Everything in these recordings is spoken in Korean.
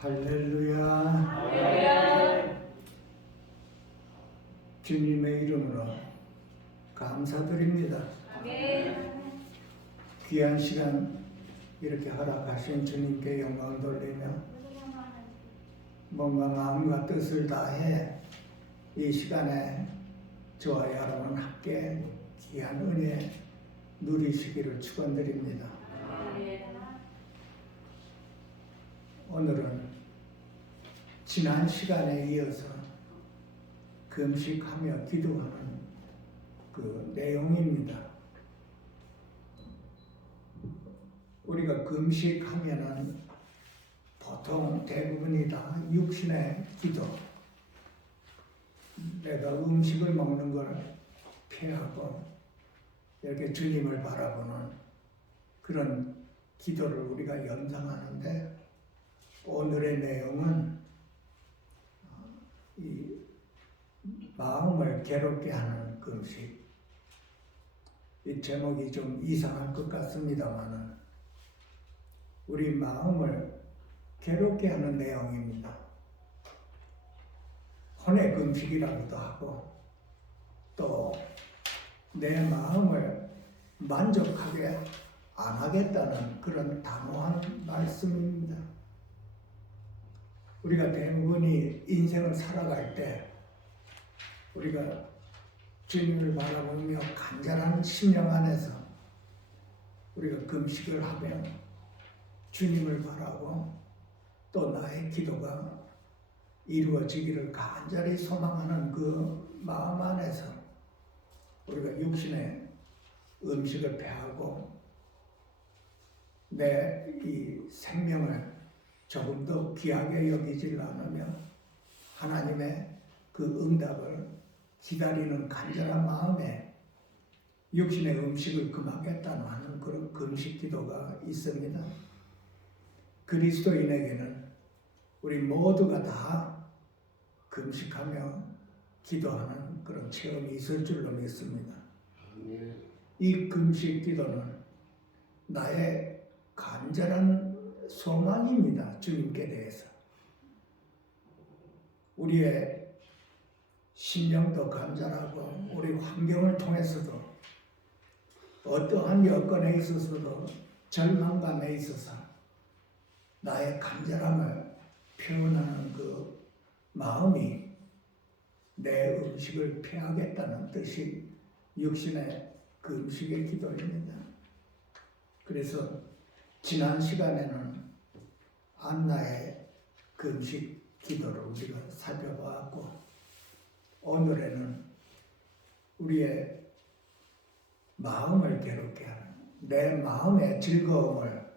할렐루야. 할렐루야. 주님의 이름으로 감사드립니다. 아멘. 귀한 시간 이렇게 허락하신 주님께 영광을 돌리며 몸과 마음과 뜻을 다해 이 시간에 저와 여러분 함께 귀한 은혜 누리시기를 축원드립니다. 오늘은 지난 시간에 이어서 금식하며 기도하는 그 내용입니다. 우리가 금식하면은 보통 대부분이 다 육신의 기도, 내가 음식을 먹는 걸 피하고 이렇게 주님을 바라보는 그런 기도를 우리가 연상하는데, 오늘의 내용은 이 마음을 괴롭게 하는 금식. 이 제목이 좀 이상할 것 같습니다만은 우리 마음을 괴롭게 하는 내용입니다. 혼의 금식이라고도 하고, 또 내 마음을 만족하게 안 하겠다는 그런 단호한 말씀입니다. 우리가 대부분이 인생을 살아갈 때 우리가 주님을 바라보며 간절한 심령 안에서 우리가 금식을 하며 주님을 바라고 또 나의 기도가 이루어지기를 간절히 소망하는 그 마음 안에서 우리가 육신의 음식을 배하고 내 이 생명을 조금 더 귀하게 여기질 않으며 하나님의 그 응답을 기다리는 간절한 마음에 육신의 음식을 금하겠다는 하는 그런 금식 기도가 있습니다. 그리스도인에게는 우리 모두가 다 금식하며 기도하는 그런 체험이 있을 줄로 믿습니다. 이 금식 기도는 나의 간절한 소망입니다. 주님께 대해서. 우리의 심령도 간절하고 우리 환경을 통해서도 어떠한 여건에 있어서도 절망감에 있어서 나의 간절함을 표현하는 그 마음이 내 음식을 피하겠다는 뜻이 육신의 그 음식의 기도입니다. 그래서 지난 시간에는 안나의 금식 기도를 우리가 살펴보았고, 오늘에는 우리의 마음을 괴롭게 하는, 내 마음의 즐거움을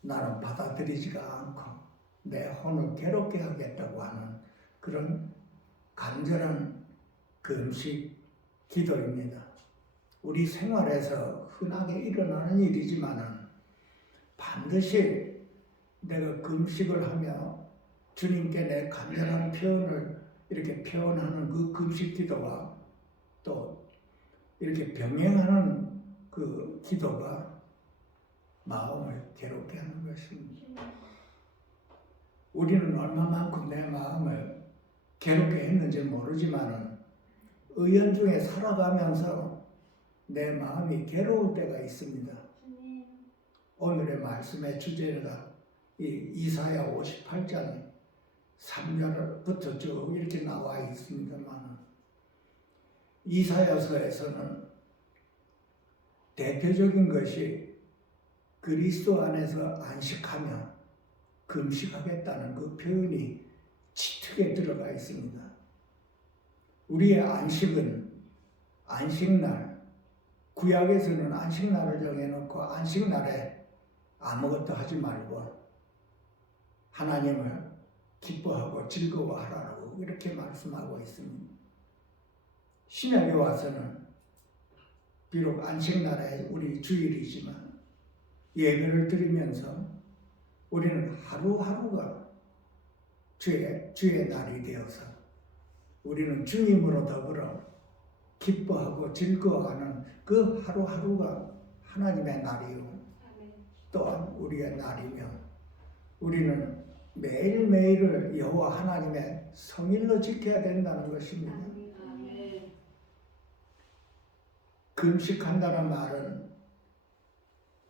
나는 받아들이지가 않고 내 혼을 괴롭게 하겠다고 하는 그런 간절한 금식 기도입니다. 우리 생활에서 흔하게 일어나는 일이지만은 반드시 내가 금식을 하며 주님께 내 간절한 표현을 이렇게 표현하는 그 금식 기도와 또 이렇게 병행하는 그 기도가 마음을 괴롭게 하는 것입니다. 우리는 얼마만큼 내 마음을 괴롭게 했는지 모르지만은 의연중에 살아가면서 내 마음이 괴로울 때가 있습니다. 오늘의 말씀의 주제가 이 이사야 58장 3절부터 쭉 이렇게 나와 있습니다만, 이사야서에서는 대표적인 것이 그리스도 안에서 안식하며 금식하겠다는 그 표현이 짙게 들어가 있습니다. 우리의 안식은 안식날, 구약에서는 안식날을 정해놓고 안식날에 아무것도 하지 말고 하나님을 기뻐하고 즐거워하라고 이렇게 말씀하고 있습니다. 신약에 와서는 비록 안식날에 우리 주일이지만 예배를 드리면서 우리는 하루하루가 주의 날이 되어서 우리는 주님으로 더불어 기뻐하고 즐거워하는 그 하루하루가 하나님의 날이요 또한 우리의 날이며, 우리는 매일매일을 여호와 하나님의 성일로 지켜야 된다는 것입니다. 아멘. 금식한다는 말은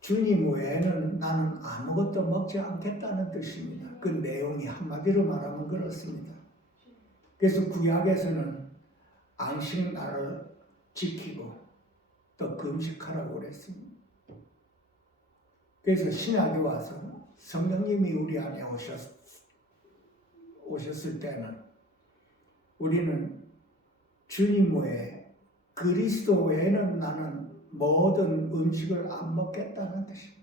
주님 외에는 나는 아무것도 먹지 않겠다는 뜻입니다. 그 내용이 한마디로 말하면 그렇습니다. 그래서 구약에서는 안식날을 지키고 또 금식하라고 그랬습니다. 그래서 신약에 와서 성령님이 우리 안에 오셨을 때는 우리는 주님 외에 그리스도 외에는 나는 모든 음식을 안 먹겠다는 뜻입니다.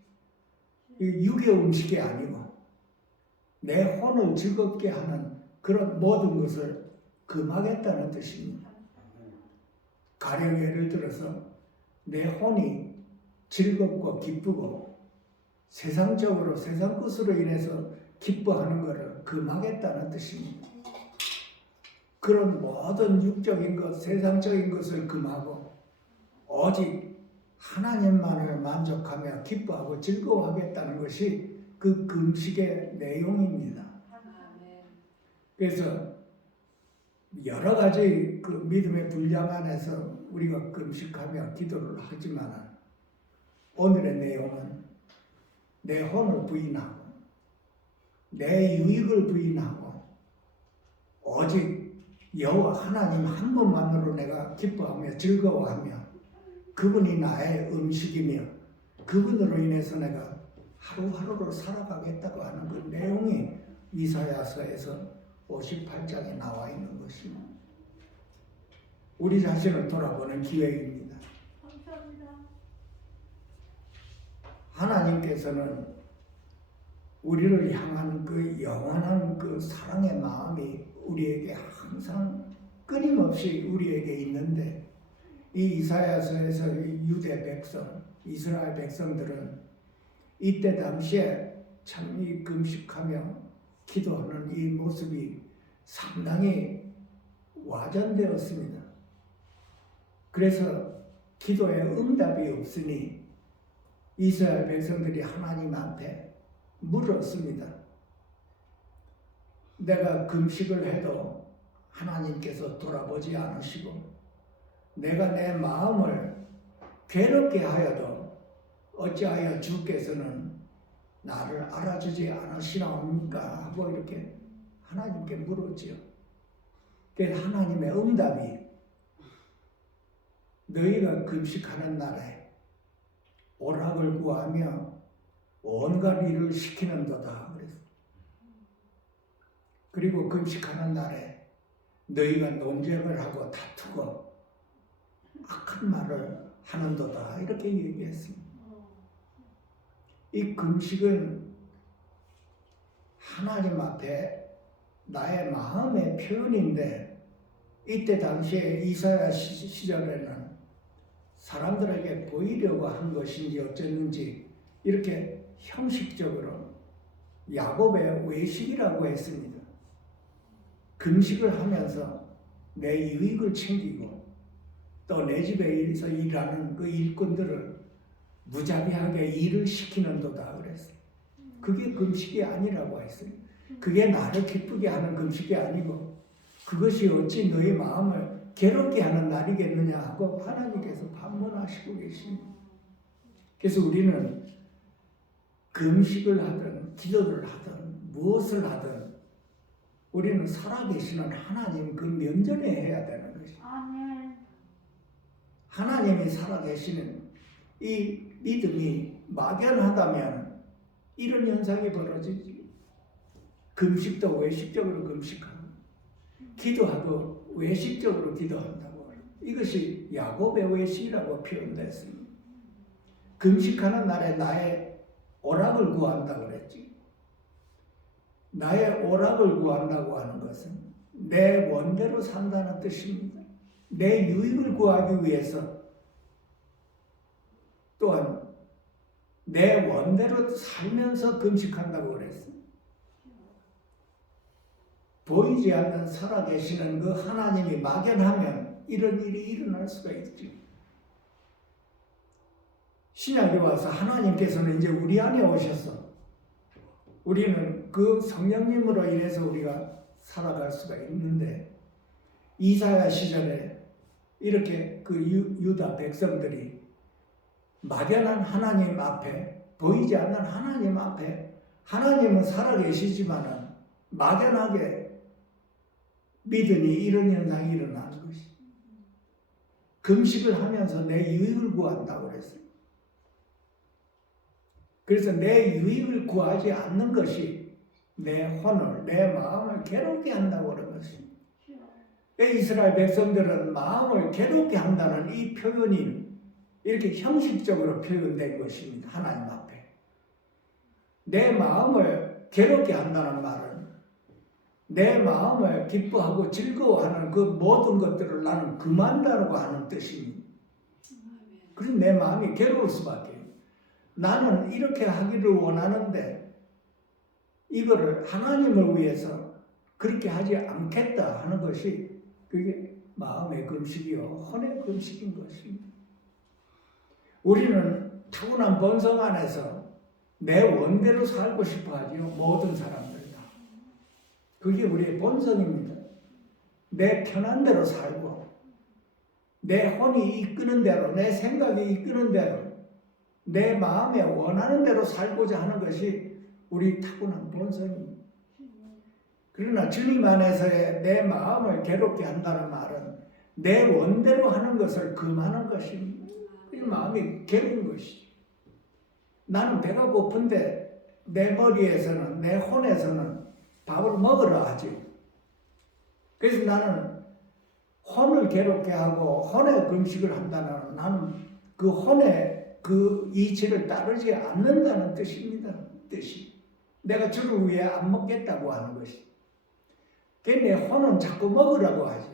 육의 음식이 아니고 내 혼을 즐겁게 하는 그런 모든 것을 금하겠다는 뜻입니다. 가령 예를 들어서 내 혼이 즐겁고 기쁘고 세상적으로 세상 것으로 인해서 기뻐하는 것을 금하겠다는 뜻입니다. 그런 모든 육적인 것, 세상적인 것을 금하고 오직 하나님만을 만족하며 기뻐하고 즐거워하겠다는 것이 그 금식의 내용입니다. 그래서 여러 가지 그 믿음의 분량 안에서 우리가 금식하며 기도를 하지만 오늘의 내용은 내 혼을 부인하고 내 유익을 부인하고 오직 여호와 하나님 한 분만으로 내가 기뻐하며 즐거워하며 그분이 나의 음식이며 그분으로 인해서 내가 하루하루를 살아가겠다고 하는 그 내용이 이사야서에서 58장에 나와 있는 것입니다. 우리 자신을 돌아보는 기회입니다. 감사합니다. 하나님께서는 우리를 향한 그 영원한 그 사랑의 마음이 우리에게 항상 끊임없이 우리에게 있는데 이 이사야서에서 유대 백성, 이스라엘 백성들은 이때 당시에 참 이 금식하며 기도하는 이 모습이 상당히 와전되었습니다. 그래서 기도에 응답이 없으니 이스라엘 백성들이 하나님 앞에 물었습니다. 내가 금식을 해도 하나님께서 돌아보지 않으시고 내가 내 마음을 괴롭게 하여도 어찌하여 주께서는 나를 알아주지 않으시나옵니까? 하고 이렇게 하나님께 물었지요. 그래서 하나님의 응답이 너희가 금식하는 날에 오락을 구하며 온갖 일을 시키는도다. 그리고 금식하는 날에 너희가 논쟁을 하고 다투고 악한 말을 하는도다. 이렇게 얘기했습니다. 이 금식은 하나님 앞에 나의 마음의 표현인데 이때 당시에 이사야 시절에는 사람들에게 보이려고 한 것인지 어쨌는지 이렇게 형식적으로 야곱의 외식이라고 했습니다. 금식을 하면서 내 유익을 챙기고 또 내 집에서 일하는 그 일꾼들을 무자비하게 일을 시키는도다 그랬어요. 그게 금식이 아니라고 했어요. 그게 나를 기쁘게 하는 금식이 아니고 그것이 어찌 너의 마음을 괴롭게 하는 날이겠느냐 하고 하나님께서 반문하시고 계십니다. 그래서 우리는 금식을 하든 기도를 하든 무엇을 하든 우리는 살아계시는 하나님 그 면전에 해야 되는 것입니다. 하나님이 살아계시는 이 믿음이 막연하다면 이런 현상이 벌어지지. 금식도 외식적으로 금식하고 기도하도 외식적으로 기도한다고. 이것이 야곱의 외식이라고 표현됐습니다. 금식하는 날에 나의 오락을 구한다고 그랬지. 나의 오락을 구한다고 하는 것은 내 원대로 산다는 뜻입니다. 내 유익을 구하기 위해서 또한 내 원대로 살면서 금식한다고 그랬습니다. 보이지 않는 살아계시는 그 하나님이 막연하면 이런 일이 일어날 수가 있죠. 신약에 와서 하나님께서는 이제 우리 안에 오셔서 우리는 그 성령님으로 인해서 우리가 살아갈 수가 있는데 이사야 시절에 이렇게 그 유다 백성들이 막연한 하나님 앞에 보이지 않는 하나님 앞에 하나님은 살아계시지만은 막연하게 믿으니 이런 현상이 일어나는 것이 금식을 하면서 내 유익을 구한다고 그랬어요. 그래서 내 유익을 구하지 않는 것이 내 혼을 내 마음을 괴롭게 한다고 그런 것입니다. 이스라엘 백성들은 마음을 괴롭게 한다는 이 표현이 이렇게 형식적으로 표현된 것입니다. 하나님 앞에 내 마음을 괴롭게 한다는 말은 내 마음을 기뻐하고 즐거워하는 그 모든 것들을 나는 금한다고 하는 뜻입니다. 그래서 내 마음이 괴로울 수밖에. 나는 이렇게 하기를 원하는데 이거를 하나님을 위해서 그렇게 하지 않겠다 하는 것이 그게 마음의 금식이요 혼의 금식인 것입니다. 우리는 타고난 본성 안에서 내 원대로 살고 싶어 하지요. 모든 사람들 다. 그게 우리의 본성입니다. 내 편한 대로 살고 내 혼이 이끄는 대로 내 생각이 이끄는 대로 내 마음에 원하는 대로 살고자 하는 것이 우리 타고난 본성입니다. 그러나 주님 안에서의 내 마음을 괴롭게 한다는 말은 내 원대로 하는 것을 금하는 것입니다. 이 마음이 괴로운 것이죠. 나는 배가 고픈데 내 머리에서는 내 혼에서는 밥을 먹으라 하지. 그래서 나는 혼을 괴롭게 하고 혼의 금식을 한다는 나는 그 혼의 그 이치를 따르지 않는다는 뜻입니다. 뜻이 내가 주를 위해 안 먹겠다고 하는 것이. 내 혼은 자꾸 먹으라고 하지.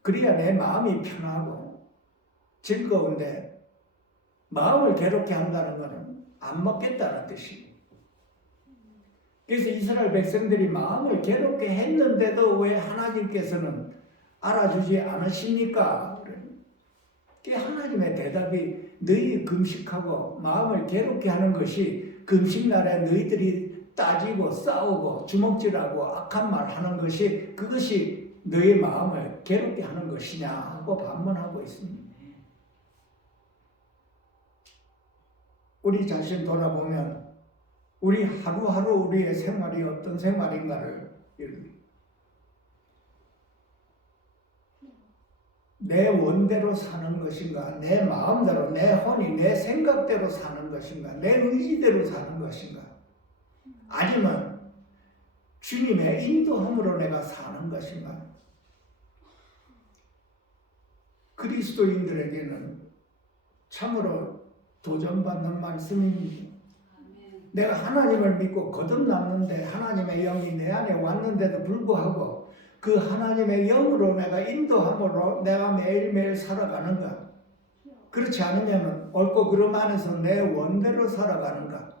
그래야 내 마음이 편하고 즐거운데 마음을 괴롭게 한다는 것은 안 먹겠다는 뜻이에요. 그래서 이스라엘 백성들이 마음을 괴롭게 했는데도 왜 하나님께서는 알아주지 않으십니까? 그게 하나님의 대답이 너희 금식하고 마음을 괴롭게 하는 것이 금식날에 너희들이 따지고 싸우고 주먹질하고 악한 말 하는 것이 그것이 너희 마음을 괴롭게 하는 것이냐 하고 반문하고 있습니다. 우리 자신 돌아보면 우리 하루하루 우리의 생활이 어떤 생활인가를 내 원대로 사는 것인가, 내 마음대로, 내 혼이 내 생각대로 사는 것인가, 내 의지대로 사는 것인가, 아니면 주님의 인도함으로 내가 사는 것인가. 그리스도인들에게는 참으로 도전받는 말씀입니다. 내가 하나님을 믿고 거듭났는데 하나님의 영이 내 안에 왔는데도 불구하고 그 하나님의 영으로 내가 인도함으로 내가 매일매일 살아가는가? 그렇지 않으면 옳고 그름 안에서 내 원대로 살아가는가?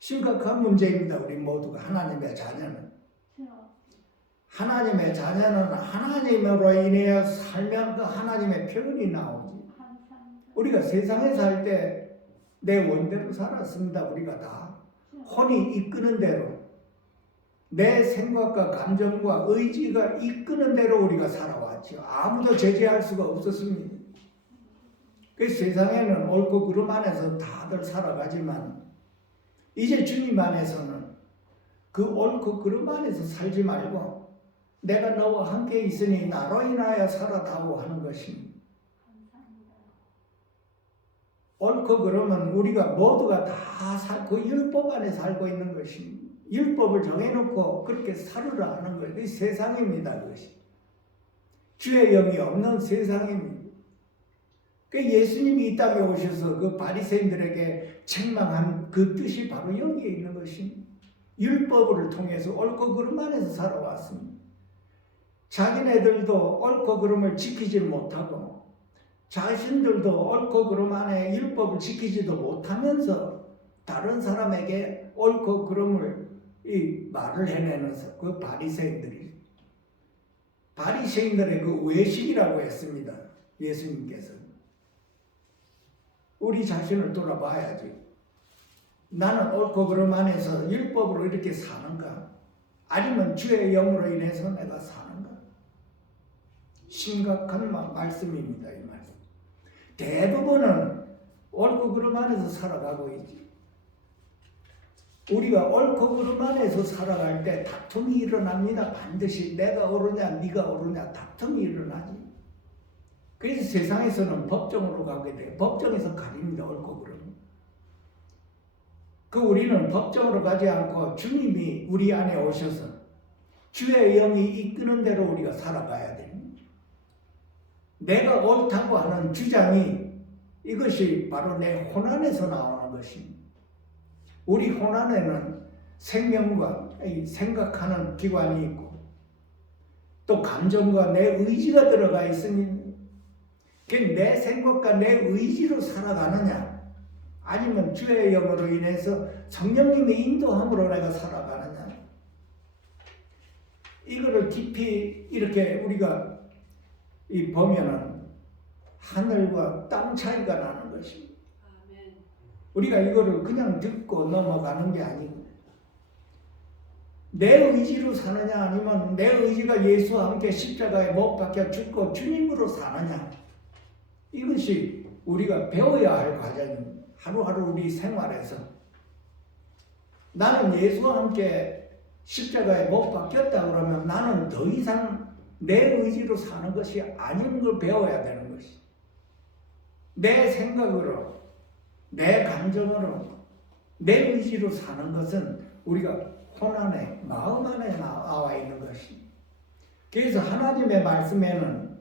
심각한 문제입니다. 우리 모두가 하나님의 자녀는. 하나님의 자녀는 하나님으로 인해 살면 그 하나님의 표현이 나오지. 우리가 세상에 살 때 내 원대로 살았습니다. 우리가 다 혼이 이끄는 대로 내 생각과 감정과 의지가 이끄는 대로 우리가 살아왔죠. 아무도 제재할 수가 없었습니다. 그 세상에는 옳고 그름 안에서 다들 살아가지만 이제 주님 안에서는 그 옳고 그름 안에서 살지 말고 내가 너와 함께 있으니 나로 인하여 살아다오 하는 것입니다. 옳고 그름은 우리가 모두가 다 살고 율법 안에 살고 있는 것입니다. 율법을 정해놓고 그렇게 살으라 하는 거예요. 이 세상입니다. 그것이 주의 영이 없는 세상입니다. 그 예수님이 이 땅에 오셔서 그 바리새인들에게 책망한 그 뜻이 바로 여기에 있는 것입니다. 율법을 통해서 옳고 그름 안에서 살아왔습니다. 자기네들도 옳고 그름을 지키지 못하고 자신들도 옳고 그름 안에 율법을 지키지도 못하면서 다른 사람에게 옳고 그름을 이 말을 해내는 그 바리새인들의 그 외식이라고 했습니다. 예수님께서. 우리 자신을 돌아봐야지. 나는 옳고 그름 안에서 율법으로 이렇게 사는가? 아니면 주의 영으로 인해서 내가 사는가? 심각한 말씀입니다. 이 말씀. 대부분은 옳고 그름 안에서 살아가고 있지. 우리가 옳고 그름 안에서 살아갈 때 다툼이 일어납니다. 반드시 내가 옳으냐 네가 옳으냐 다툼이 일어나지. 그래서 세상에서는 법정으로 가게 돼요. 법정에서 가립니다. 옳고 그름. 우리는 법정으로 가지 않고 주님이 우리 안에 오셔서 주의 영이 이끄는 대로 우리가 살아가야 됩니다. 내가 옳다고 하는 주장이 이것이 바로 내 혼안에서 나오는 것입니다. 우리 혼안에는 생명과 생각하는 기관이 있고 또 감정과 내 의지가 들어가 있으니 내 생각과 내 의지로 살아가느냐 아니면 주의 영으로 인해서 성령님의 인도함으로 내가 살아가느냐 이거를 깊이 이렇게 우리가 보면은 하늘과 땅 차이가 나는 것입니다. 우리가 이거를 그냥 듣고 넘어가는 게 아니고 내 의지로 사느냐 아니면 내 의지가 예수와 함께 십자가에 못 박혀 죽고 주님으로 사느냐 이것이 우리가 배워야 할 과정입니다. 하루하루 우리 생활에서 나는 예수와 함께 십자가에 못 박혔다 그러면 나는 더 이상 내 의지로 사는 것이 아닌 걸 배워야 되는 것이 내 생각으로 내 감정으로 내 의지로 사는 것은 우리가 혼안에 마음 안에 나와 있는 것이 그래서 하나님의 말씀에는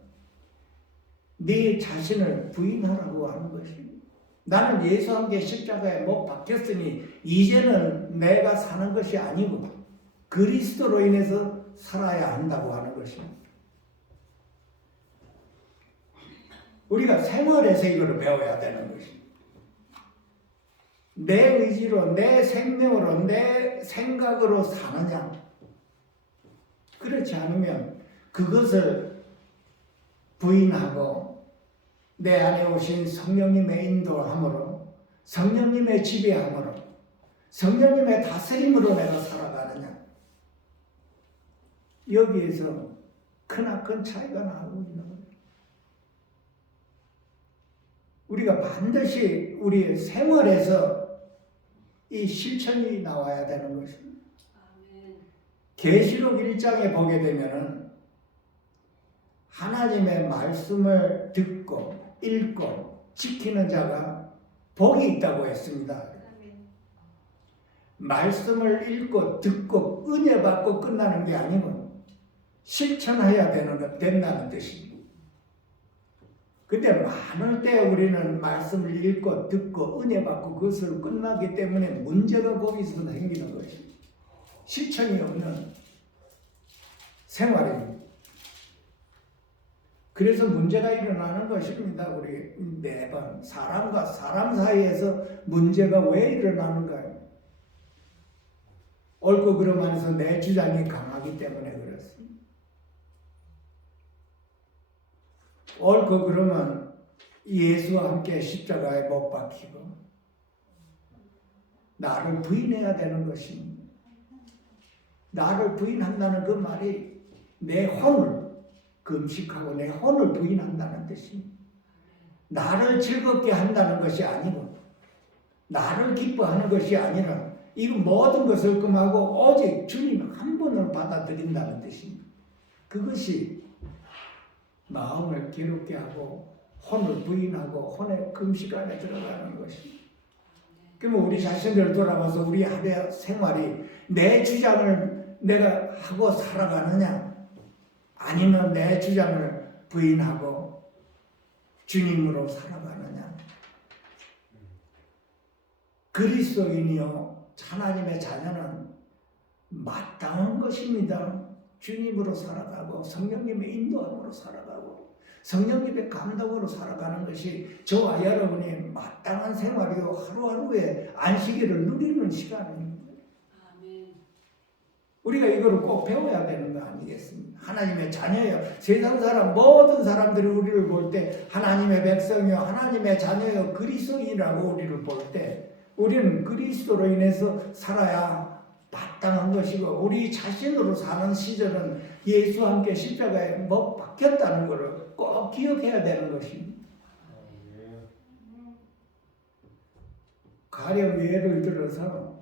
네 자신을 부인하라고 하는 것입니다. 나는 예수와 함께 십자가에 못 박혔으니 이제는 내가 사는 것이 아니고 그리스도로 인해서 살아야 한다고 하는 것입니다. 우리가 생활에서 이걸 배워야 되는 것입니다. 내 의지로 내 생명으로 내 생각으로 사느냐 그렇지 않으면 그것을 부인하고 내 안에 오신 성령님의 인도함으로 성령님의 지배함으로 성령님의 다스림으로 내가 살아가느냐 여기에서 크나큰 차이가 나오고 있는 거예요. 우리가 반드시 우리의 생활에서 이 실천이 나와야 되는 것입니다. 계시록 1장에 보게 되면은 하나님의 말씀을 듣고 읽고 지키는 자가 복이 있다고 했습니다. 말씀을 읽고 듣고 은혜 받고 끝나는 게 아니고 실천해야 된다는 뜻입니다. 근데 많을 때 우리는 말씀을 읽고 듣고 은혜 받고 그것으로 끝나기 때문에 문제가 거기서 생기는 것입니다. 실천이 없는 생활입니다. 그래서 문제가 일어나는 것입니다. 우리 매번 사람과 사람 사이에서 문제가 왜 일어나는가요? 옳고 그름 안에서 내 주장이 강하기 때문에 그렇습니다. 옳고 그름은 예수와 함께 십자가에 못 박히고 나를 부인해야 되는 것입니다. 나를 부인한다는 그 말이 내 혼을 금식하고 내 혼을 부인한다는 뜻입니다. 나를 즐겁게 한다는 것이 아니고 나를 기뻐하는 것이 아니라 이 모든 것을 금하고 오직 주님 한 분을 받아들인다는 뜻입니다. 그것이 마음을 괴롭게 하고 혼을 부인하고 혼의 금식 안에 들어가는 것입니다. 그러면 우리 자신들을 돌아봐서 우리 하루의 생활이 내 주장을 내가 하고 살아가느냐 아니면 내 주장을 부인하고 주님으로 살아가느냐 그리스도인이요 하나님의 자녀는 마땅한 것입니다. 주님으로 살아가고 성령님의 인도함으로 살아가고 성령님의 감동으로 살아가는 것이 저와 여러분의 마땅한 생활이요 하루하루의 안식일을 누리는 시간입니다. 우리가 이거를 꼭 배워야 되는 거 아니겠습니까? 하나님의 자녀예요. 세상 사람 모든 사람들이 우리를 볼 때 하나님의 백성이요 하나님의 자녀요 그리스도인이라고 우리를 볼 때 우리는 그리스도로 인해서 살아야 마땅한 것이고 우리 자신으로 사는 시절은 예수와 함께 십자가에 못 박혔다는 것을 꼭 기억해야 되는 것입니다. 가령 예를 들어서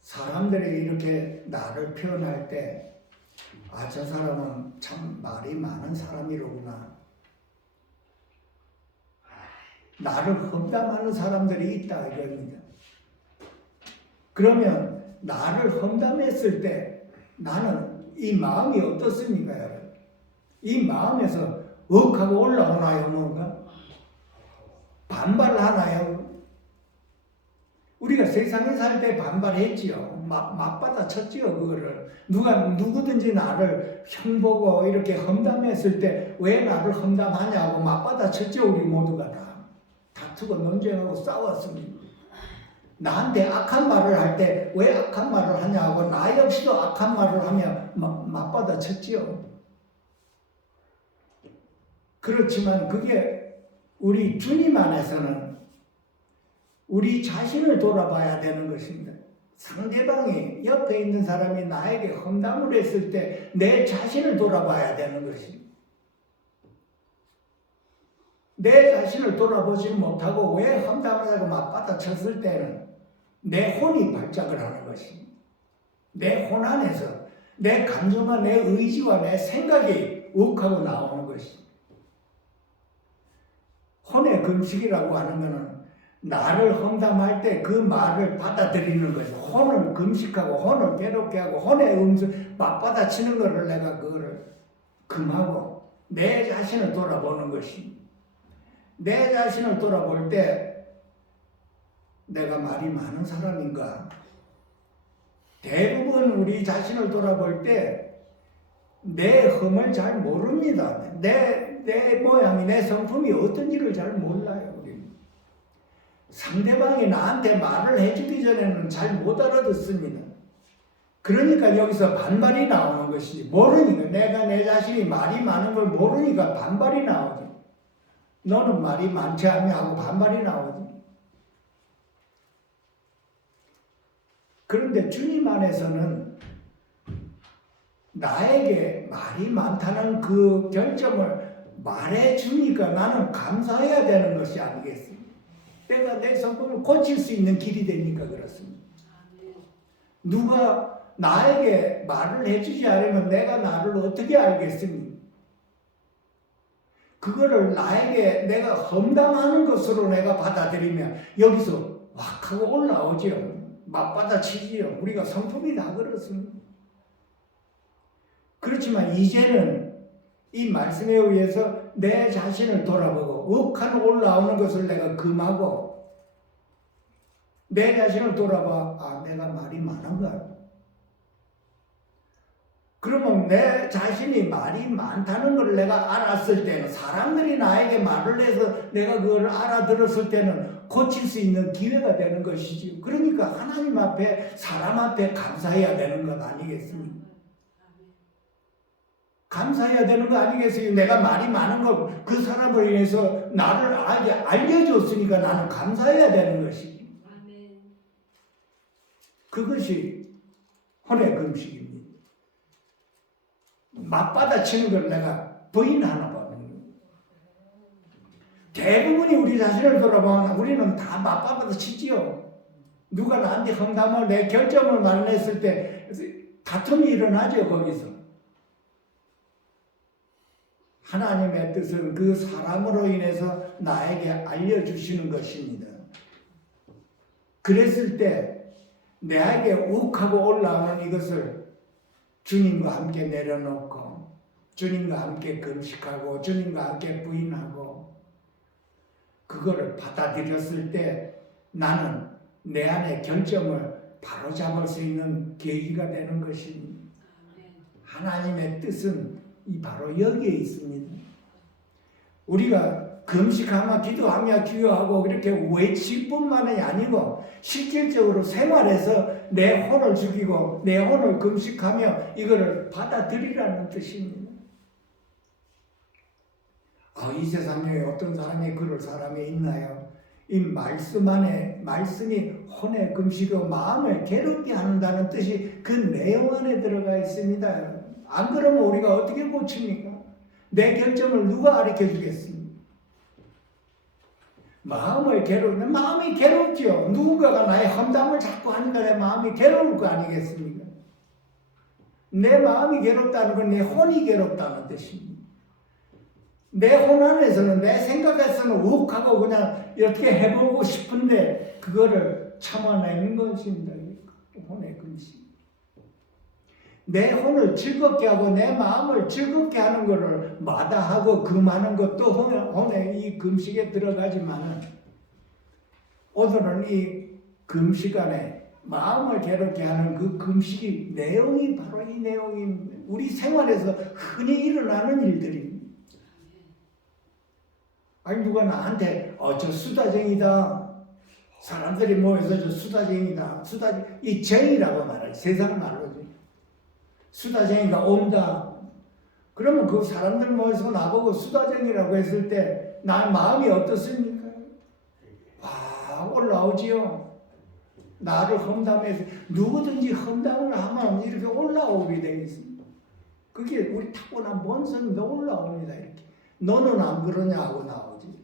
사람들에게 이렇게 나를 표현할 때 아, 저 사람은 참 말이 많은 사람이로구나. 나를 험담하는 사람들이 있다 이겁니다. 그러면 나를 험담했을 때 나는 이 마음이 어떻습니까? 여러분? 이 마음에서 억하고 올라오나요? 뭔가? 반발하나요? 우리가 세상에 살 때 반발했지요. 맞받아 쳤지요. 그거를 누구든지 나를 흉보고 이렇게 험담했을 때 왜 나를 험담하냐고 맞받아 쳤죠. 우리 모두가 다 다투고 논쟁하고 싸웠습니다. 나한테 악한 말을 할 때 왜 악한 말을 하냐고 나 역시도 악한 말을 하며 맞받아 쳤지요. 그렇지만 그게 우리 주님 안에서는 우리 자신을 돌아봐야 되는 것입니다. 상대방이 옆에 있는 사람이 나에게 험담을 했을 때 내 자신을 돌아봐야 되는 것입니다. 내 자신을 돌아보지 못하고 왜 험담을 하고 맞받아 쳤을 때는 내 혼이 발작을 하는 것입니다. 내 혼 안에서 내 감정과 내 의지와 내 생각이 욱하고 나오는 것입니다. 혼의 금식이라고 하는 것은 나를 험담할 때 그 말을 받아들이는 것이 혼을 금식하고 혼을 괴롭게 하고 혼의 음성 맞받아치는 것을 내가 그거를 금하고 내 자신을 돌아보는 것입니다. 내 자신을 돌아볼 때 내가 말이 많은 사람인가? 대부분 우리 자신을 돌아볼 때 내 흠을 잘 모릅니다. 내 모양이 내 성품이 어떤지를 잘 몰라요. 우리는. 상대방이 나한테 말을 해주기 전에는 잘 못 알아듣습니다. 그러니까 여기서 반발이 나오는 것이지. 모르니까 내가 내 자신이 말이 많은 걸 모르니까 반발이 나오지. 너는 말이 많지 않냐 하고 반발이 나오지. 그런데 주님 안에서는 나에게 말이 많다는 그 결점을 말해주니까 나는 감사해야 되는 것이 아니겠습니까? 내가 내 성품을 고칠 수 있는 길이 되니까 그렇습니다. 누가 나에게 말을 해주지 않으면 내가 나를 어떻게 알겠습니까? 그거를 나에게 내가 험담하는 것으로 내가 받아들이면 여기서 확 하고 올라오지요. 맞받아치지요. 우리가 성품이 다 그렇습니다. 그렇지만 이제는 이 말씀에 의해서 내 자신을 돌아보고 억하고 올라오는 것을 내가 금하고 내 자신을 돌아봐. 아, 내가 말이 많은가? 그러면 내 자신이 말이 많다는 걸 내가 알았을 때는 사람들이 나에게 말을 해서 내가 그걸 알아들었을 때는 고칠 수 있는 기회가 되는 것이지. 그러니까 하나님 앞에 사람 앞에 감사해야 되는 것 아니겠습니까? 감사해야 되는 거 아니겠어요? 내가 말이 많은 거 그 사람을 위해서 나를 알려줬으니까 나는 감사해야 되는 것이지. 그것이 혼의 금식입니다. 맞받아치는 걸 내가 부인하나 봐. 대부분이 우리 자신을 돌아보면 우리는 다 맞받아치지요. 누가 나한테 험담을 내 결점을 말했을 때 다툼이 일어나죠. 거기서. 하나님의 뜻은 그 사람으로 인해서 나에게 알려주시는 것입니다. 그랬을 때 내에게 욱하고 올라오는 이것을 주님과 함께 내려놓고 주님과 함께 금식하고 주님과 함께 부인하고 그거를 받아들였을 때 나는 내 안의 결점을 바로잡을 수 있는 계기가 되는 것입니다. 하나님의 뜻은 바로 여기에 있습니다. 우리가 금식하며 기도하며 기도하고 이렇게 외칠 뿐만이 아니고 실질적으로 생활에서 내 혼을 죽이고 내 혼을 금식하며 이거를 받아들이라는 뜻입니다. 이 세상에 어떤 사람이 그럴 사람이 있나요? 이 말씀 안에 말씀이 혼의 금식이고 마음을 괴롭게 한다는 뜻이 그 내용 안에 들어가 있습니다. 안 그러면 우리가 어떻게 고칩니까? 내 결정을 누가 가르쳐 주겠습니까? 마음이 괴롭죠. 누군가가 나의 험담을 자꾸 하니까 내 마음이 괴로울 거 아니겠습니까? 내 마음이 괴롭다는 건 내 혼이 괴롭다는 뜻입니다. 내 혼 안에서는 내 생각에서는 욱하고 그냥 이렇게 해보고 싶은데 그거를 참아내는 것입니다. 혼의 금식. 내 혼을 즐겁게 하고 내 마음을 즐겁게 하는 것을 마다하고 금하는 것도 혼의 이 금식에 들어가지만은 오늘은 이 금식 안에 마음을 괴롭게 하는 그 금식이 내용이 바로 이 내용입니다. 우리 생활에서 흔히 일어나는 일들입니다. 아니 누가 나한테 저 수다쟁이다. 사람들이 모여서 저 수다쟁이다. 이 쟁이라고 말해요. 세상 말로지. 수다쟁이가 온다. 그러면 그 사람들 모여서 나보고 수다쟁이라고 했을 때 나 마음이 어떻습니까? 올라오지요. 나를 험담해서 누구든지 험담을 하면 이렇게 올라오게 되어 있습니다. 그게 우리 타고난 본성도 올라옵니다. 이렇게. 너는 안 그러냐 하고 나오지.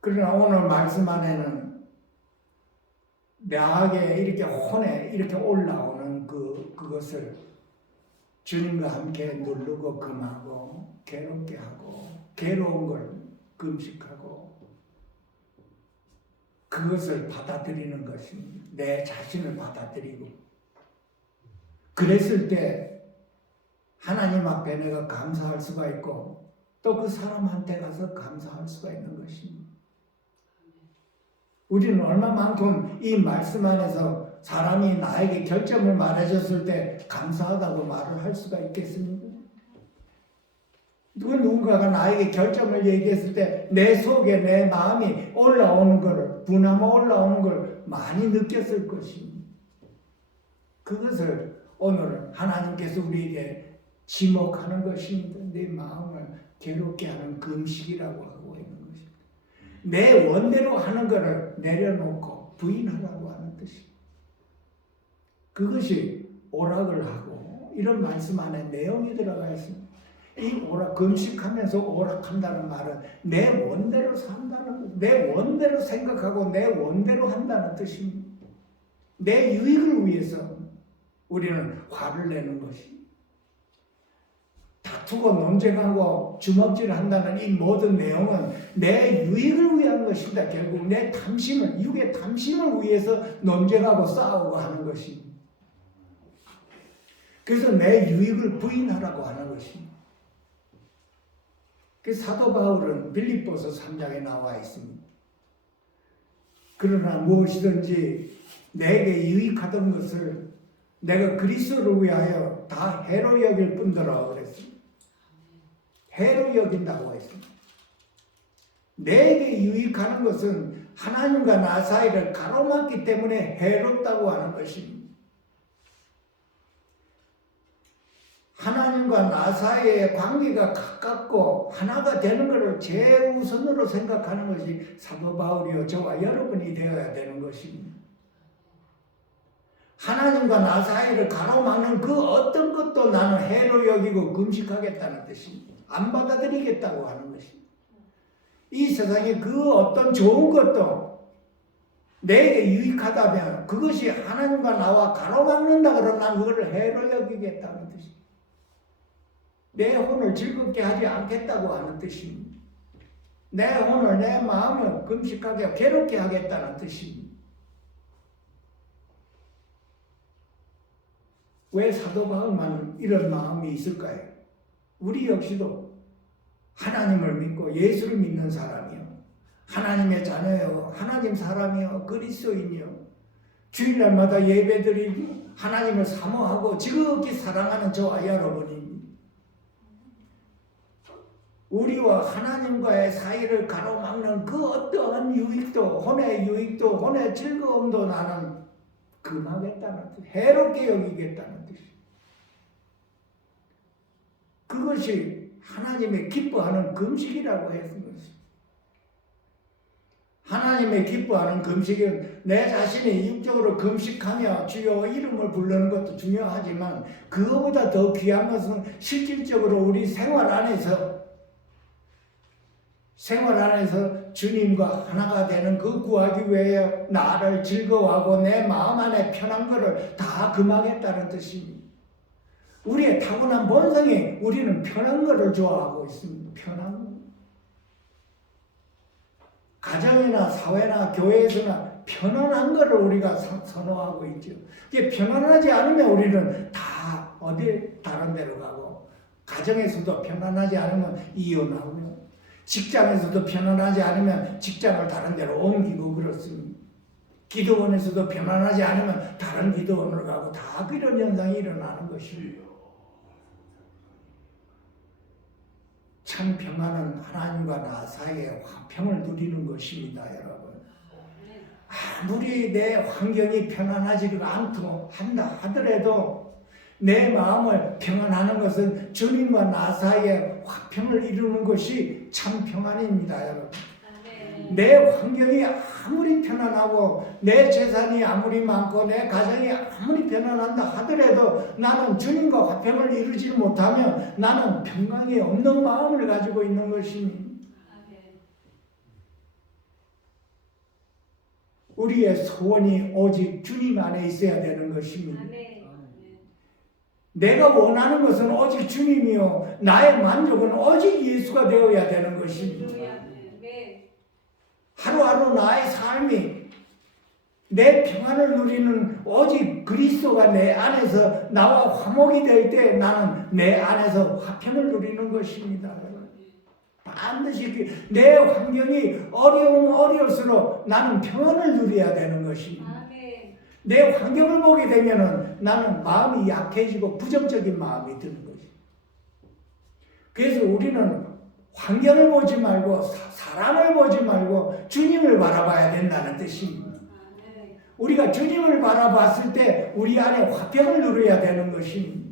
그러나 오늘 말씀 안에는 나에게 이렇게 혼에 이렇게 올라오는 그것을 주님과 함께 누르고 금하고 괴롭게 하고 괴로운 걸 금식하고 그것을 받아들이는 것입니다. 내 자신을 받아들이고 그랬을 때 하나님 앞에 내가 감사할 수가 있고 또 그 사람한테 가서 감사할 수가 있는 것입니다. 우리는 얼마만큼 이 말씀 안에서 사람이 나에게 결점을 말해줬을 때 감사하다고 말을 할 수가 있겠습니까? 누군가가 나에게 결점을 얘기했을 때 내 속에 내 마음이 올라오는 걸, 분함이 올라오는 걸 많이 느꼈을 것입니다. 그것을 오늘 하나님께서 우리에게 지목하는 것입니다. 내 마음을 괴롭게 하는 금식이라고 하고 있는 것입니다. 내 원대로 하는 것을 내려놓고 부인하라고 하는 뜻입니다. 그것이 오락을 하고 이런 말씀 안에 내용이 들어가 있습니다. 이 금식하면서 오락한다는 말은 내 원대로 산다는 것, 내 원대로 생각하고 내 원대로 한다는 뜻입니다. 내 유익을 위해서 우리는 화를 내는 것입니다. 다투고 논쟁하고 주먹질한다는 이 모든 내용은 내 유익을 위한 것입니다. 결국 내 탐심을, 육의 탐심을 위해서 논쟁하고 싸우고 하는 것입니다. 그래서 내 유익을 부인하라고 하는 것입니다. 그 사도 바울은 빌립보서 3장에 나와 있습니다. 그러나 무엇이든지 내게 유익하던 것을 내가 그리스도를 위하여 다 해로 여길 뿐더러 그랬습니다. 해로 여긴다고 했습니다. 내게 유익하는 것은 하나님과 나 사이를 가로막기 때문에 해롭다고 하는 것입니다. 하나님과 나 사이의 관계가 가깝고 하나가 되는 것을 최우선으로 생각하는 것이 사도 바울이요 저와 여러분이 되어야 되는 것입니다. 하나님과 나 사이를 가로막는 그 어떤 것도 나는 해로 여기고 금식하겠다는 뜻입니다. 안 받아들이겠다고 하는 것입니다. 이 세상에 그 어떤 좋은 것도 내게 유익하다면 그것이 하나님과 나와 가로막는다 그러면 난 그걸 해로 여기겠다는 뜻입니다. 내 혼을 즐겁게 하지 않겠다고 하는 뜻입니다. 내 혼을, 내 마음을 금식하게 괴롭게 하겠다는 뜻입니다. 왜 사도 바울만 이런 마음이 있을까요? 우리 역시도 하나님을 믿고 예수를 믿는 사람이요, 하나님의 자녀요, 하나님 사람이요, 그리스도인이요, 주일날마다 예배드리고 하나님을 사모하고 지극히 사랑하는 저와 여러분입니다. 우리와 하나님과의 사이를 가로막는 그 어떠한 유익도, 혼의 유익도, 혼의 즐거움도 나는 금하겠다는 뜻, 해롭게 여기겠다는 뜻. 그것이 하나님의 기뻐하는 금식이라고 했습니다. 하나님의 기뻐하는 금식은 내 자신이 육적으로 금식하며 주여 이름을 부르는 것도 중요하지만 그거보다 더 귀한 것은 실질적으로 우리 생활 안에서 주님과 하나가 되는 그 구하기 위해 나를 즐거워하고 내 마음 안에 편한 것을 다 금하겠다는 뜻입니다. 우리의 타고난 본성이 우리는 편한 것을 좋아하고 있습니다. 편한 것. 가정이나 사회나 교회에서나 편안한 것을 우리가 선호하고 있죠. 이게 편안하지 않으면 우리는 다 어디 다른 데로 가고, 가정에서도 편안하지 않으면 이혼하고요. 직장에서도 편안하지 않으면 직장을 다른 데로 옮기고 그렇습니다. 기도원에서도 편안하지 않으면 다른 기도원으로 가고 다 그런 현상이 일어나는 것이에요. 참 평안은 하나님과 나 사이에 화평을 누리는 것입니다, 여러분. 아무리 내 환경이 편안하지가 않고 한다 하더라도 내 마음을 평안하는 것은 주님과 나 사이에 화평을 이루는 것이 참 평안입니다, 여러분. 내 환경이 아무리 편안하고 내 재산이 아무리 많고 내 가정이 아무리 편안한다 하더라도 나는 주님과 화평을 이루지 못하면 나는 평강이 없는 마음을 가지고 있는 것입니다. 우리의 소원이 오직 주님 안에 있어야 되는 것입니다. 내가 원하는 것은 오직 주님이요, 나의 만족은 오직 예수가 되어야 되는 것입니다. 하루하루 나의 삶이 내 평안을 누리는 오직 그리스도가 내 안에서 나와 화목이 될 때 나는 내 안에서 화평을 누리는 것입니다. 반드시 내 환경이 어려우면 어려울수록 나는 평안을 누려야 되는 것입니다. 내 환경을 보게 되면 나는 마음이 약해지고 부정적인 마음이 드는 것입니다. 그래서 우리는 환경을 보지 말고 사람을 보지 말고 주님을 바라봐야 된다는 뜻입니다. 우리가 주님을 바라봤을 때 우리 안에 화평을 누려야 되는 것입니다.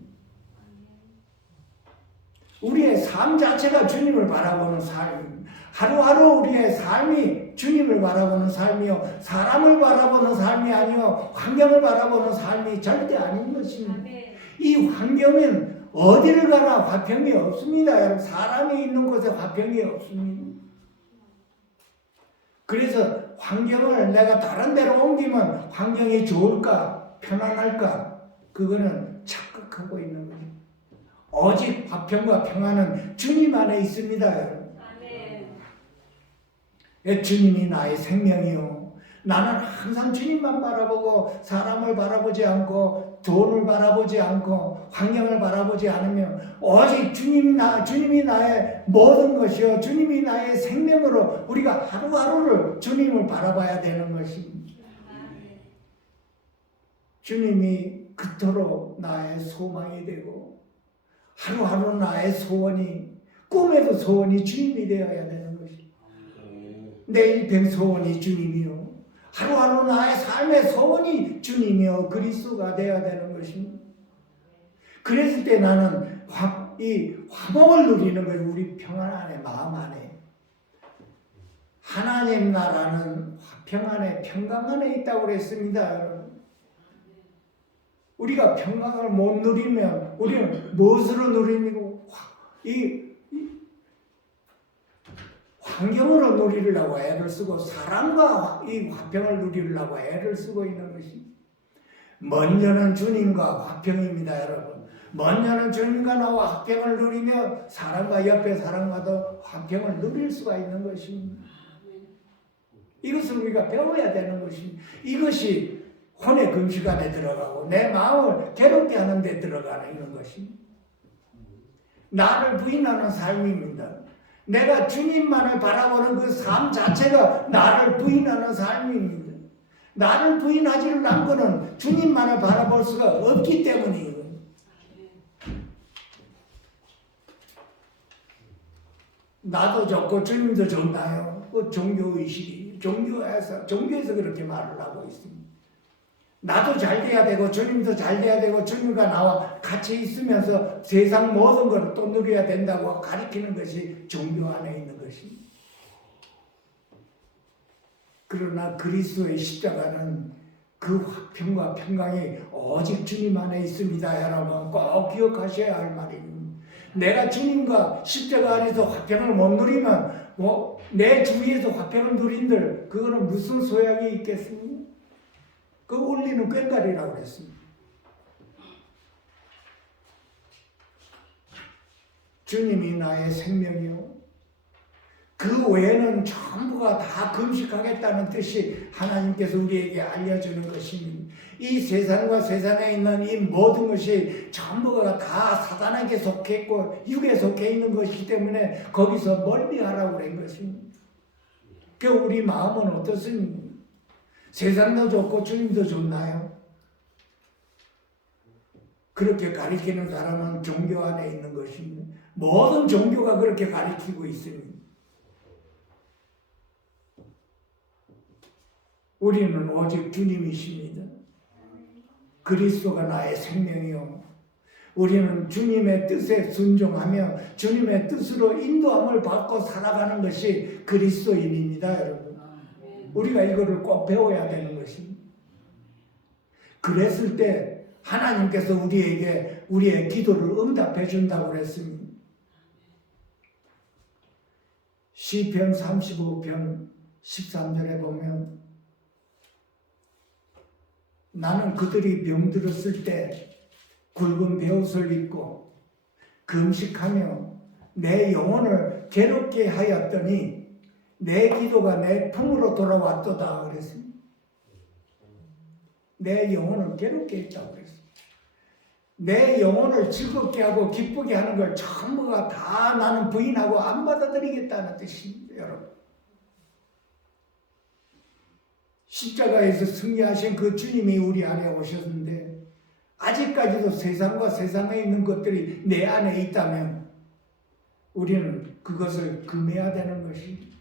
우리의 삶 자체가 주님을 바라보는 삶입니다. 하루하루 우리의 삶이 주님을 바라보는 삶이요, 사람을 바라보는 삶이 아니요, 환경을 바라보는 삶이 절대 아닌 것입니다. 이 환경은 어디를 가나 화평이 없습니다. 여러분, 사람이 있는 곳에 화평이 없습니다. 그래서 환경을 내가 다른 데로 옮기면 환경이 좋을까, 편안할까, 그거는 착각하고 있는 거죠. 오직 화평과 평안은 주님 안에 있습니다, 여러분. 주님이 나의 생명이요, 나는 항상 주님만 바라보고 사람을 바라보지 않고 돈을 바라보지 않고 환경을 바라보지 않으면 오직 주님이 나의 모든 것이요, 주님이 나의 생명으로 우리가 하루하루를 주님을 바라봐야 되는 것입니다. 주님이 그토록 나의 소망이 되고 하루하루 나의 소원이, 꿈에도 소원이 주님이 되어야 되는 것입니다. 내 일평 소원이 주님이요, 하루하루 나의 삶의 소원이 주님이요 그리스도가 되어야 되는 것입니다. 그랬을 때 나는 이 화목을 누리는 거예요. 우리 평안 안에, 마음 안에. 하나님 나라는 화평 안에, 평강 안에 있다고 그랬습니다, 여러분. 우리가 평강을 못 누리면 우리는 무엇으로 누리고 이 환경으로 누리려고 애를 쓰고 사람과 이 화평을 누리려고 애를 쓰고 있는 것입니다. 먼저는 주님과 화평입니다, 여러분. 먼저는 주님과 나와 화평을 누리며 사람과 옆에 사람과도 화평을 누릴 수가 있는 것입니다. 이것을 우리가 배워야 되는 것입니다. 이것이 혼의 금식 안에 들어가고 내 마음을 괴롭게 하는 데 들어가는 이런 것입니다. 나를 부인하는 삶입니다. 내가 주님만을 바라보는 그 삶 자체가 나를 부인하는 삶입니다. 나를 부인하지를 않고는 주님만을 바라볼 수가 없기 때문이에요. 나도 좋고 주님도 좋나요? 그 종교의식이 종교에서 그렇게 말을 하고 있습니다. 나도 잘 돼야 되고 주님도 잘 돼야 되고 주님과 나와 같이 있으면서 세상 모든 걸 또 누려야 된다고 가르치는 것이 종교 안에 있는 것이. 그러나 그리스도의 십자가는 그 화평과 평강이 오직 주님 안에 있습니다. 여러분 꼭 기억하셔야 할 말입니다. 내가 주님과 십자가 안에서 화평을 못 누리면 내 주위에서 화평을 누린들 그거는 무슨 소양이 있겠습니까? 그 울리는 꽹과리라고 그랬습니다. 주님이 나의 생명이요. 그 외에는 전부가 다 금식하겠다는 뜻이 하나님께서 우리에게 알려주는 것입니다. 이 세상과 세상에 있는 이 모든 것이 전부가 다 사단에게 속했고 육에 속해 있는 것이기 때문에 거기서 멀리하라고 그런 것입니다. 그 우리 마음은 어떻습니까? 세상도 좋고 주님도 좋나요? 그렇게 가리키는 사람은 종교 안에 있는 것입니다. 모든 종교가 그렇게 가리키고 있습니다. 우리는 오직 주님이십니다. 그리스도가 나의 생명이요. 우리는 주님의 뜻에 순종하며 주님의 뜻으로 인도함을 받고 살아가는 것이 그리스도인입니다, 여러분. 우리가 이거를 꼭 배워야 되는 것입니다. 그랬을 때 하나님께서 우리에게 우리의 기도를 응답해 준다고 그랬습니다. 시편 35편 13절에 보면 나는 그들이 병들었을 때 굵은 베옷을 입고 금식하며 내 영혼을 괴롭게 하였더니 내 기도가 내 품으로 돌아왔도다 그랬습니다. 내 영혼을 괴롭게 했다고 그랬습니다. 내 영혼을 즐겁게 하고 기쁘게 하는 걸 전부가 다 나는 부인하고 안 받아들이겠다는 뜻입니다, 여러분. 십자가에서 승리하신 그 주님이 우리 안에 오셨는데 아직까지도 세상과 세상에 있는 것들이 내 안에 있다면 우리는 그것을 금해야 되는 것입니다.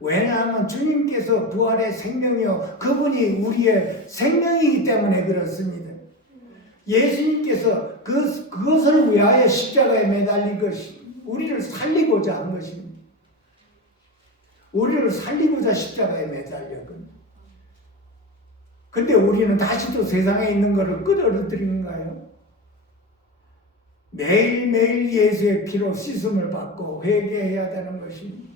왜냐하면 주님께서 부활의 생명이요 그분이 우리의 생명이기 때문에 그렇습니다. 예수님께서 그것을 위하여 십자가에 매달린 것이 우리를 살리고자 한 것입니다. 우리를 살리고자 십자가에 매달렸거든요. 근데 우리는 다시도 세상에 있는 것을 끌어들이는가요? 매일매일 예수의 피로 씻음을 받고 회개해야 되는 것입니다.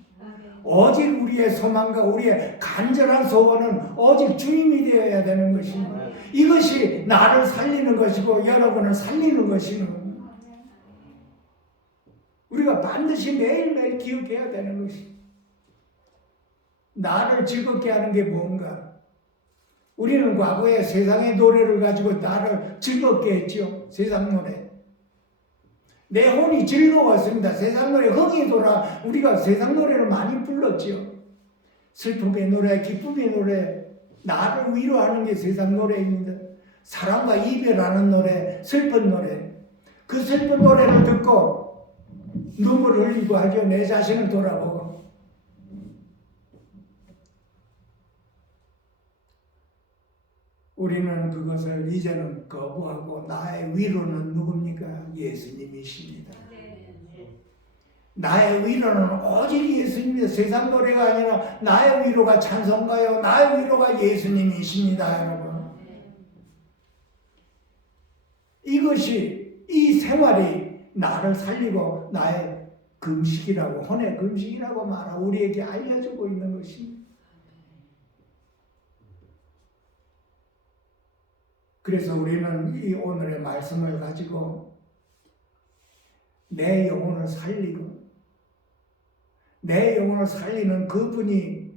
오직 우리의 소망과 우리의 간절한 소원은 오직 주님이 되어야 되는 것입니다. 이것이 나를 살리는 것이고 여러분을 살리는 것이는 우리가 반드시 매일매일 기억해야 되는 것입니다. 나를 즐겁게 하는 게 뭔가? 우리는 과거에 세상의 노래를 가지고 나를 즐겁게 했죠. 세상 노래. 내 혼이 즐거웠습니다. 세상 노래 흥이 돌아 우리가 세상 노래를 많이 불렀죠. 슬픔의 노래, 기쁨의 노래, 나를 위로하는 게 세상 노래입니다. 사랑과 이별하는 노래, 슬픈 노래. 그 슬픈 노래를 듣고 눈물을 흘리고 하죠. 내 자신을 돌아보고. 우리는 그것을 이제는 거부하고 나의 위로는 누굽니까? 예수님이십니다. 나의 위로는 오직 예수님입니다. 세상 노래가 아니라 나의 위로가 찬송가요. 나의 위로가 예수님이십니다, 여러분. 이것이 이 생활이 나를 살리고 나의 금식이라고 혼의 금식이라고 말하고 우리에게 알려주고 있는 것입니다. 그래서 우리는 이 오늘의 말씀을 가지고 내 영혼을 살리고 내 영혼을 살리는 그분이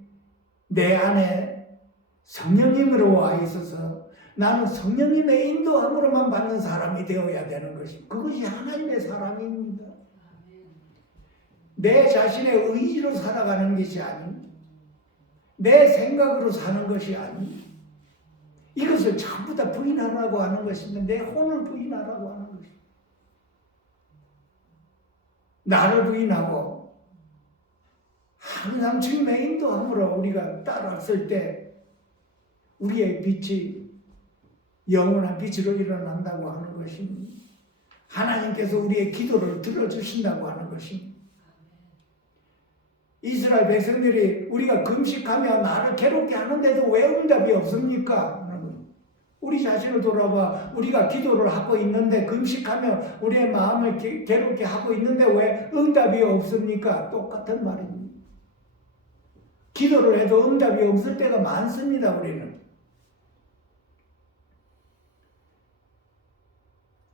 내 안에 성령님으로 와 있어서 나는 성령님의 인도함으로만 받는 사람이 되어야 되는 것입니다. 그것이 하나님의 사람입니다. 내 자신의 의지로 살아가는 것이 아닙니다. 내 생각으로 사는 것이 아닙니다. 이것을 전부 다 부인하라고 하는 것입니다. 내 혼을 부인하라고 하는 것입니다. 나를 부인하고 항상 주님의 인도함으로 우리가 따랐을 때 우리의 빛이 영원한 빛으로 일어난다고 하는 것입니다. 하나님께서 우리의 기도를 들어주신다고 하는 것입니다. 이스라엘 백성들이 우리가 금식하며 나를 괴롭게 하는데도 왜 응답이 없습니까? 우리 자신을 돌아봐. 우리가 기도를 하고 있는데 금식하며 우리의 마음을 괴롭게 하고 있는데 왜 응답이 없습니까? 똑같은 말입니다. 기도를 해도 응답이 없을 때가 많습니다. 우리는.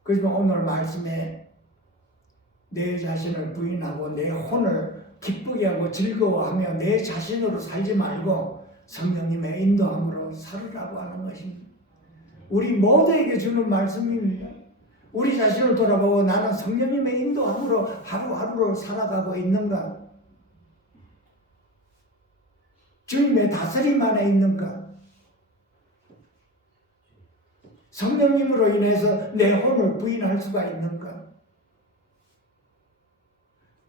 그래서 오늘 말씀에 내 자신을 부인하고 내 혼을 기쁘게 하고 즐거워하며 내 자신으로 살지 말고 성령님의 인도함으로 살으라고 하는 것입니다. 우리 모두에게 주는 말씀입니다. 우리 자신을 돌아보고 나는 성령님의 인도함으로 하루하루를 살아가고 있는가? 주님의 다스림 안에 있는가? 성령님으로 인해서 내 혼을 부인할 수가 있는가?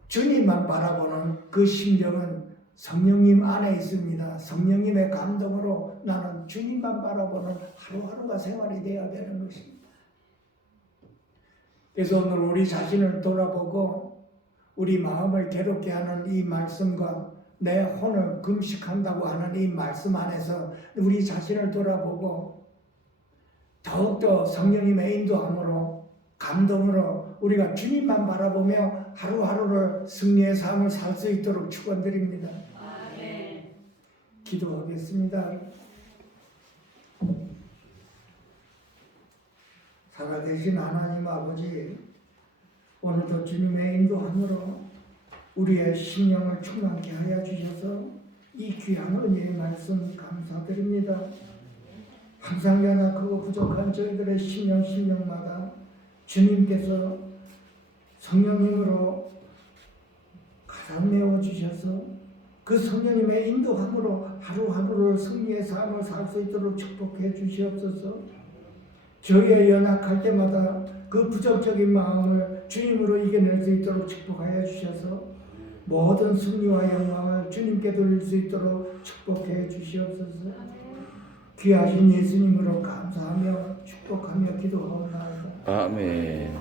주님만 바라보는 그 심정은 성령님 안에 있습니다. 성령님의 감동으로 나는 주님만 바라보는 하루하루가 생활이 되어야 되는 것입니다. 그래서 오늘 우리 자신을 돌아보고 우리 마음을 괴롭게 하는 이 말씀과 내 혼을 금식한다고 하는 이 말씀 안에서 우리 자신을 돌아보고 더욱더 성령님의 인도함으로 감동으로 우리가 주님만 바라보며 하루하루를 승리의 삶을 살 수 있도록 축원드립니다. 아멘. 기도하겠습니다. 살아계신 하나님 아버지, 오늘도 주님의 인도함으로 우리의 심령을 충만케 하여 주셔서 이 귀한 은혜의 말씀 감사드립니다. 항상 연약하고 부족한 저희들의 심령마다 주님께서 성령님으로 가득 메워주셔서 그 성령님의 인도함으로 하루하루를 승리의 삶을 살 수 있도록 축복해 주시옵소서. 저희의 연약할 때마다 그 부정적인 마음을 주님으로 이겨낼 수 있도록 축복하여 주셔서 모든 승리와 영광을 주님께 돌릴 수 있도록 축복해 주시옵소서. 귀하신 예수님으로 감사하며 축복하며 기도하옵나이다. 아멘.